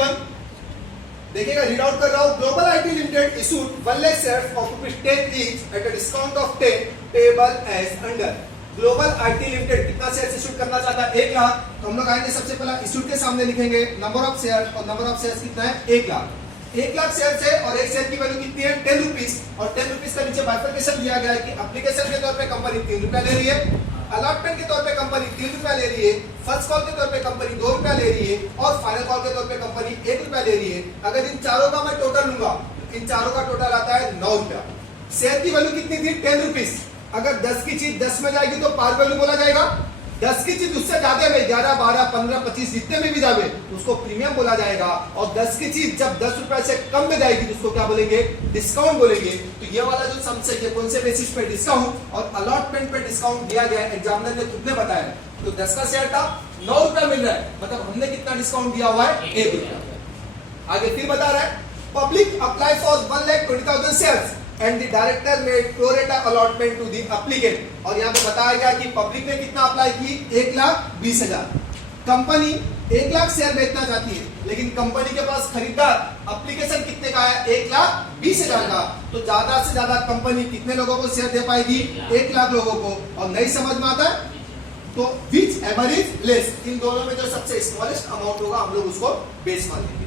Q1 देखिएगा, read out कर रहा हूं। Global IT limited issued 1 lakh shares of ₹10 each at a discount of 10 payable as under. Global IT limited कितना share issued करना चाहता है? 1 लाख। तो हम लोग आएंगे, सबसे पहला इशूड के सामने लिखेंगे नंबर ऑफ शेयर, और नंबर ऑफ शेयर्स कितना है? 1 लाख। 1 लाख शेयर है और एक शेयर की वैल्यू कितनी है? 10 रुपीस। और 10 रुपीस का नीचे बाइफरकेशन दिया गया है कि एप्लीकेशन के तौर पे कंपनी 3 रुपया ले रही है, अलॉटमेंट के तौर पे कंपनी 3 रुपया ले रही है, फर्स्ट कॉल के तौर पे कंपनी 2 रुपया ले रही है, और फाइनल कॉल के तौर पे कंपनी 1 रुपया ले रही है। अगर इन चारों का मैं टोटल लूंगा, इन चारों का टोटल आता है 9 रुपया। शेयर की वैल्यू कितनी थी? 10 रुपीस। अगर 10 की चीज 10 में जाएगी तो पार वैल्यू बोला जाएगा। 10 की चीज उससे ज्यादा में 11, 12, 15, 25 जितने में भी जावे उसको प्रीमियम बोला जाएगा। और 10 की चीज जब 10 रुपए से कम में जाएगी तो उसको क्या बोलेंगे? डिस्काउंट बोलेंगे। तो ये वाला जो सम है, कौन से बेसिस पे डिस्काउंट और अलॉटमेंट पे डिस्काउंट दिया गया है, एग्जामिनर ने खुद ने बताया। तो 10 का शेयर था, 9 रुपया मिल रहा है, मतलब हमने कितना डिस्काउंट दिया हुआ है? 1 रुपया। आगे फिर बता रहा है, public apply for 1,20,000 shares and the director made pro rata allotment to the applicant. और यहाँ पे बताया गया कि पब्लिक ने कितना अप्लाई की? 1,20,000। कंपनी 1 लाख शेयर बेचना चाहती है, लेकिन कंपनी के पास खरीदार एप्लीकेशन कितने का है? 1,20,000 का। तो ज्यादा से ज्यादा कंपनी कितने लोगों को शेयर दे पाएगी? 1 लाख लोगों को। और नहीं समझ में आता है तो विच एवर इज लेस, इन दोनों में जो सबसे स्मॉलेस्ट अमाउंट होगा हम लोग उसको बेस मान लेंगे।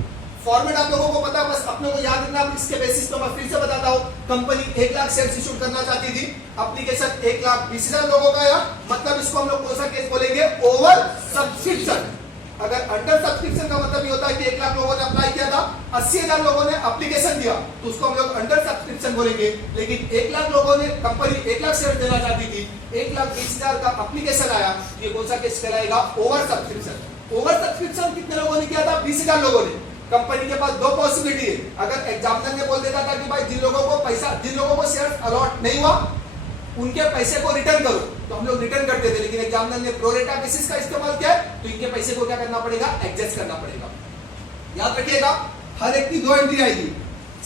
फॉर्मेट आप लोगों को पता है, बस अपने को याद रखना। इसके बेसिस पे मैं फिर से बताता हूं। कंपनी 1 लाख शेयर इशू करना चाहती थी, एप्लीकेशन 1,20,000 लोगों का आया, मतलब इसको हम लोग कौन सा केस बोलेंगे? Over subscription. अगर अंडर सब्सक्रिप्शन का मतलब ये होता है कि 1 लाख लोगों ने अप्लाई किया था, 80,000 लोगों ने एप्लीकेशन दिया, तो उसको हम लोग अंडर सब्सक्रिप्शन बोलेंगे। लेकिन 1 लाख लोगों ने, कंपनी 1 लाख शेयर देना चाहती थी, 1,20,000 का एप्लीकेशन आया, ये कौन सा केस कहलाएगा? Over subscription. ओवर सब्सक्रिप्शन कितने लोगों ने किया था? 20,000 लोगों ने। कंपनी के पास दो पॉसिबिलिटी है। अगर एग्जामिनर ने बोल देता था कि भाई जिन लोगों को शेयर अलॉट नहीं हुआ उनके पैसे को रिटर्न करो, तो हम लोग रिटर्न करते थे। लेकिन एग्जामिनर ने प्रो रेटा बेसिस का इस्तेमाल किया, तो इनके पैसे को क्या करना पड़ेगा? एडजस्ट करना पड़ेगा। याद रखिएगा, हर एक की 2 एंट्री आएगी।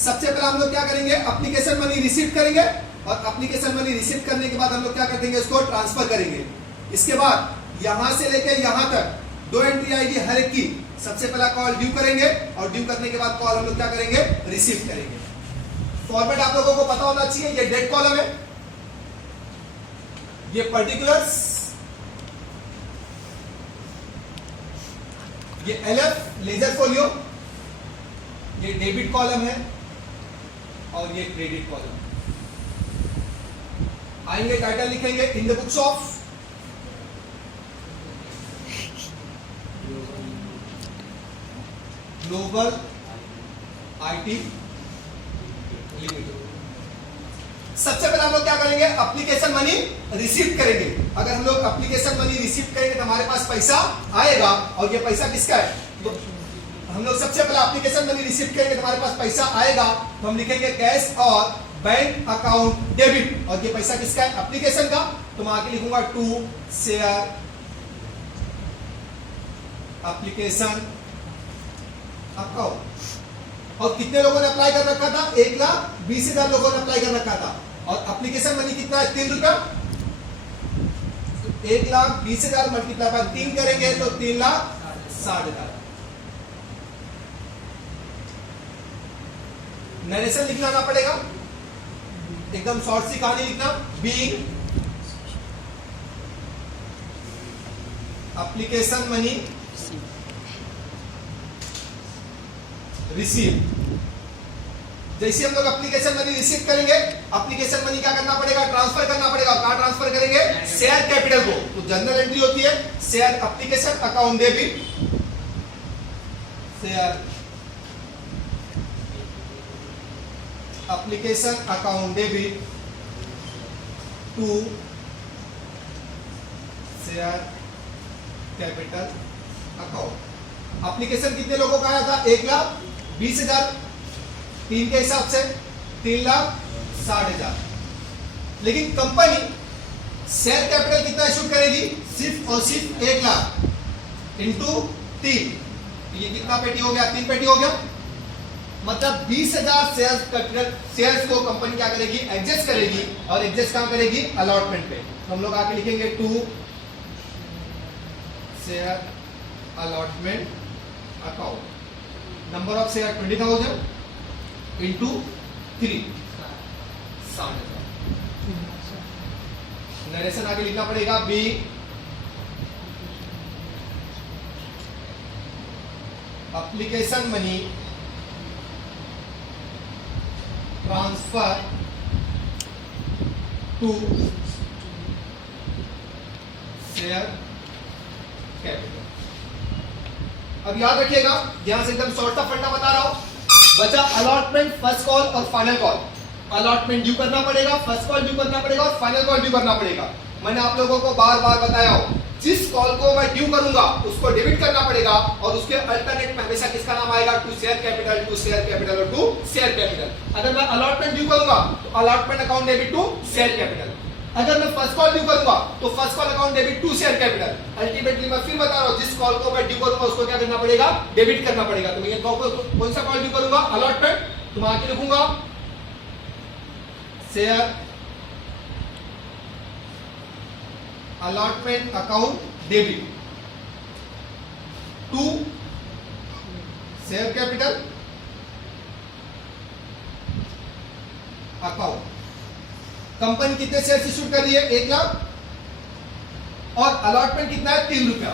सबसे पहले हम लोग क्या करेंगे? एप्लीकेशन मनी रिसीव करेंगे, और एप्लीकेशन मनी रिसीव करने के बाद हम लोग क्या कर देंगे? इसको ट्रांसफर करेंगे। इसके बाद यहां से लेकर यहां तक 2 एंट्री आएगी हर एक की। सबसे पहला कॉल ड्यू करेंगे, और ड्यू करने के बाद कॉल हम लोग क्या करेंगे? रिसीव करेंगे। फॉर्मेट आप लोगों को पता होना चाहिए। ये डेट कॉलम है, ये पर्टिकुलर्स, ये एलएफ लेजर फोलियो, ये डेबिट कॉलम है, और ये क्रेडिट कॉलम। आएंगे, टाइटल लिखेंगे in the books of global IT limited. सबसे पहले हम लोग क्या करेंगे? एप्लीकेशन मनी रिसीव करेंगे। अगर हम लोग एप्लीकेशन मनी रिसीव करेंगे तो हमारे पास पैसा आएगा, और ये पैसा किसका है? तो हम लोग सबसे पहले एप्लीकेशन मनी रिसीव करेंगे तो हमारे पास पैसा आएगा, तो हम लिखेंगे कैश और बैंक अकाउंट डेबिट। और ये पैसा किसका है? एप्लीकेशन का। तो मैं आगे लिखूंगा टू शेयर एप्लीकेशन अकाउंट। और कितने लोगों ने अप्लाई कर रखा था? 1,20,000 लोगों ने अप्लाई कर रखा था। और एप्लीकेशन मनी कितना है? 3 रुपया। 1,20,000 मल्टीप्लाई बाय 3 करेंगे तो 3,60,000। नरेशन लिखना ना पड़ेगा, एकदम शॉर्ट सी कहानी लिखना। Being application money receive. जैसे हम लोग एप्लीकेशन मनी रिसीव करेंगे, एप्लीकेशन मनी क्या करना पड़ेगा? ट्रांसफर करना पड़ेगा। कहां ट्रांसफर करेंगे? शेयर कैपिटल को। तो जनरल एंट्री होती है share application account debit, share application account debit to share capital account. Application कितने लोगों का आया था? 1,20,000। 3 के हिसाब से 3,60,000। लेकिन कंपनी शेयर कैपिटल कितना इशू करेगी? सिर्फ और सिर्फ 1 लाख इंटू 3। ये कितना पेटी हो गया? 3 पेटी हो गया। मतलब 20,000 शेयर्स को कंपनी क्या करेगी? एडजस्ट करेगी। और एडजस्ट कहां करेगी? अलॉटमेंट पे। तो हम लोग आगे लिखेंगे to share allotment account. Number of share 20,000 into 3, 60,000। Narration आगे लिखना पड़ेगा, be application money transfer to share capital. अब याद रखिएगा, यहां से एकदम शॉर्ट सा फंडा बता रहा हूं। बचा अलॉटमेंट, फर्स्ट कॉल और फाइनल कॉल। अलॉटमेंट ड्यू करना पड़ेगा, फर्स्ट कॉल ड्यू करना पड़ेगा और फाइनल कॉल ड्यू करना पड़ेगा। मैंने आप लोगों को बार बार बताया हो, जिस कॉल को मैं ड्यू करूंगा उसको डेबिट करना पड़ेगा और उसके अल्टरनेट में हमेशा किसका नाम आएगा, to share capital, to share capital और टू शेयर कैपिटल। अगर मैं अलॉटमेंट ड्यू करूंगा तो allotment account debit to share capital. अगर मैं फर्स्ट कॉल ड्यू करूंगा तो first call account debit to share capital. Ultimately मैं फिर बता रहा हूं, जिस कॉल को मैं ड्यू करूंगा उसको क्या करना पड़ेगा, डेबिट करना पड़ेगा। तो मैं कौन सा कॉल ड्यू करूंगा, अलॉटमेंट, तो मैं आगे लिखूंगा share allotment account debit to share capital account. Company कितने शेयर इश्यू कर रही है, 1 लाख, और अलॉटमेंट कितना है, 3 रुपया।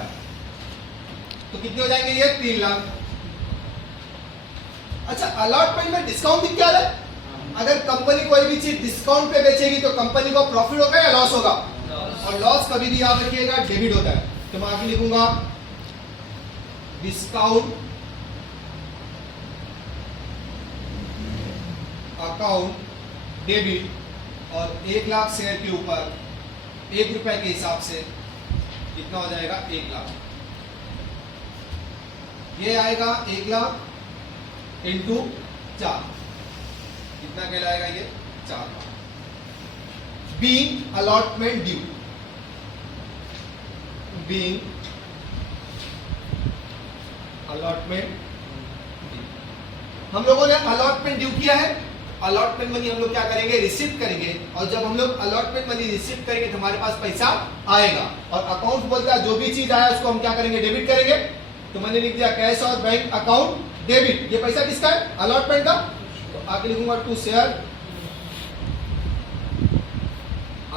तो कितने हो जाएंगे ये, 3 लाख। अच्छा, अलॉटमेंट में डिस्काउंट भी क्या है? अगर कंपनी कोई भी चीज डिस्काउंट पे बेचेगी तो कंपनी को प्रॉफिट होगा या लॉस होगा? और लॉस कभी भी याद रखिएगा डेबिट होता है। तो मैं आगे लिखूंगा डिस्काउंट अकाउंट डेबिट, और 1 लाख शेयर के ऊपर 1 रुपए के हिसाब से कितना हो जाएगा, 1 लाख। ये आएगा 1 लाख इंटू 4, कितना कहलाएगा ये, 4 lakh. Being allotment due, being allotment due. हम लोगों ने अलॉटमेंट ड्यू किया है। अलॉटमेंट मनी हम लोग क्या करेंगे, रिसीव करेंगे, और जब हम लोग अलॉटमेंट मनी रिसीव करेंगे तो हमारे पास पैसा आएगा। और अकाउंट बोलता है जो भी चीज आया उसको हम क्या करेंगे, डेबिट करेंगे। तो मैंने लिख दिया कैश और बैंक अकाउंट डेबिट। ये पैसा किसका है, अलॉटमेंट का। तो आगे लिखूंगा to share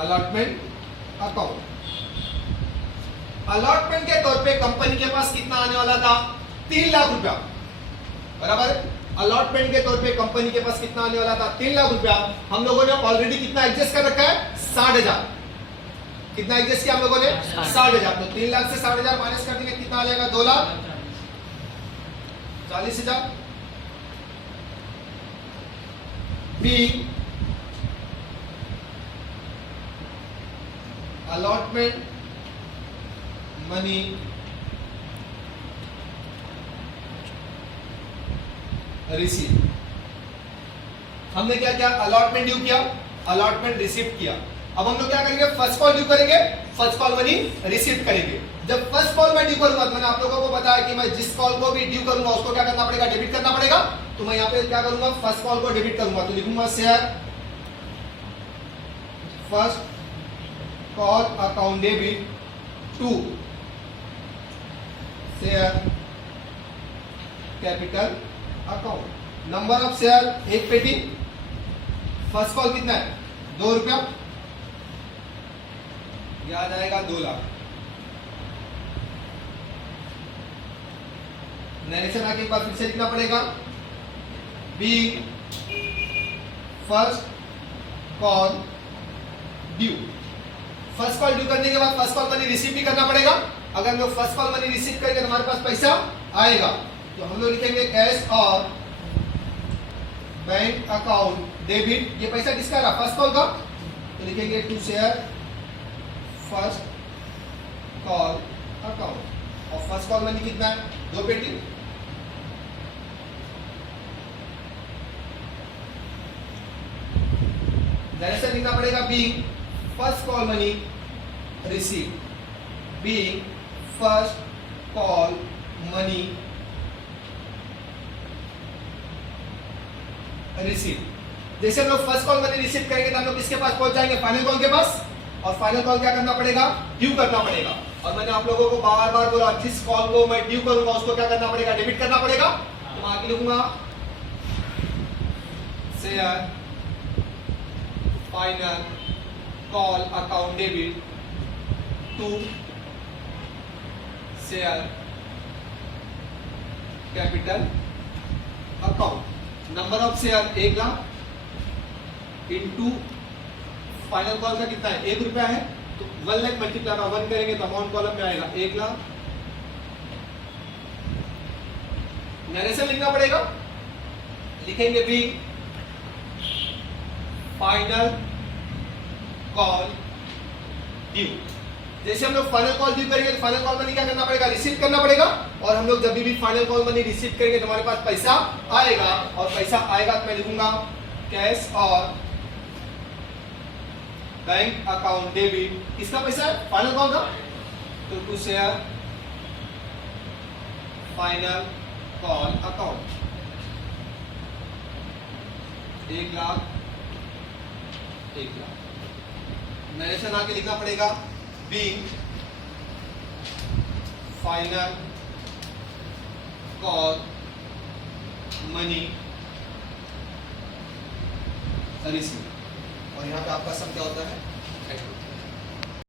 allotment account. Allotment के तौर पे कंपनी के पास कितना आने वाला था, 3 लाख रुपया, बराबर है। अलॉटमेंट के तौर पे कंपनी के पास कितना आने वाला था, 3 लाख रुपया। हम लोगों ने ऑलरेडी कितना एडजस्ट कर रखा है, 60,000। कितना एडजस्ट किया हम लोगों ने, 60,000। तो 3 लाख से 60,000 माइनस कर देंगे, कितना आ जाएगा, 2,40,000। Be allotment money receive. हमने क्या किया, अलॉटमेंट ड्यू किया, अलॉटमेंट रिसीव किया। अब हम लोग क्या करेंगे, फर्स्ट कॉल ड्यू करेंगे, फर्स्ट कॉल मनी रिसीव करेंगे। जब फर्स्ट कॉल में ड्यू करूंगा, तो मैंने आप लोगों को बताया कि मैं जिस कॉल को भी ड्यू करूंगा उसको क्या करना पड़ेगा, डेबिट करना पड़ेगा। तो मैं यहाँ पे क्या करूंगा, फर्स्ट कॉल को डेबिट करूंगा। तो लिखूंगा share first call account debit to share capital account. Number of share 1 पेटी, फर्स्ट कॉल कितना है, 2 रुपया, याद आएगा 2 लाख। नरेशन आगे एक बार फिर से लिखना पड़ेगा, be first call due. First call due करने के बाद फर्स्ट कॉल मनी रिसीव भी करना पड़ेगा। अगर हम लोग फर्स्ट कॉल मनी रिसीव करेंगे तो हमारे पास पैसा आएगा। तो हम लोग लिखेंगे कैश और बैंक अकाउंट डेबिट। ये पैसा किसका रहा, फर्स्ट कॉल का। तो लिखेंगे to share first call account. और फर्स्ट कॉल मनी कितना है, 2 पेटी। डायरेक्शन लिखना पड़ेगा, be first call money receive, be first call money receive. जैसे हम लोग फर्स्ट कॉल मनी रिसीव करेंगे तो हम लोग किसके पास पहुंच जाएंगे, फाइनल कॉल के पास। और फाइनल कॉल क्या करना पड़ेगा, ड्यू करना पड़ेगा। और मैंने आप लोगों को बार बार बोला, जिस कॉल को मैं ड्यू करूंगा उसको क्या करना पड़ेगा, डेबिट करना पड़ेगा। तो आगे लिखूंगा share final call account debit to share capital account. Number of share 1 lakh into final call का कितना है 1 रुपया है, तो 1 लाख मल्टीप्लाई का 1 करेंगे तो अमाउंट कॉलम में आएगा 1 लाख। नरेशन लिखना पड़ेगा, लिखेंगे भी फाइनल कॉल ड्यू। जैसे हम लोग फाइनल कॉल ड्यू करेंगे तो फाइनल कॉल मनी क्या करना पड़ेगा, रिसीव करना पड़ेगा। और हम लोग जब भी फाइनल कॉल मनी रिसीव करेंगे तो हमारे पास पैसा आएगा, और पैसा आएगा तो मैं लिखूंगा कैश और बैंक अकाउंट डेबिट। किसका पैसा है, फाइनल कॉल का, तो to share final call account 1 lakh 1 lakh. Narration आगे लिखना पड़ेगा being final call money receive, और यहाँ पे आपका सम क्या होता है।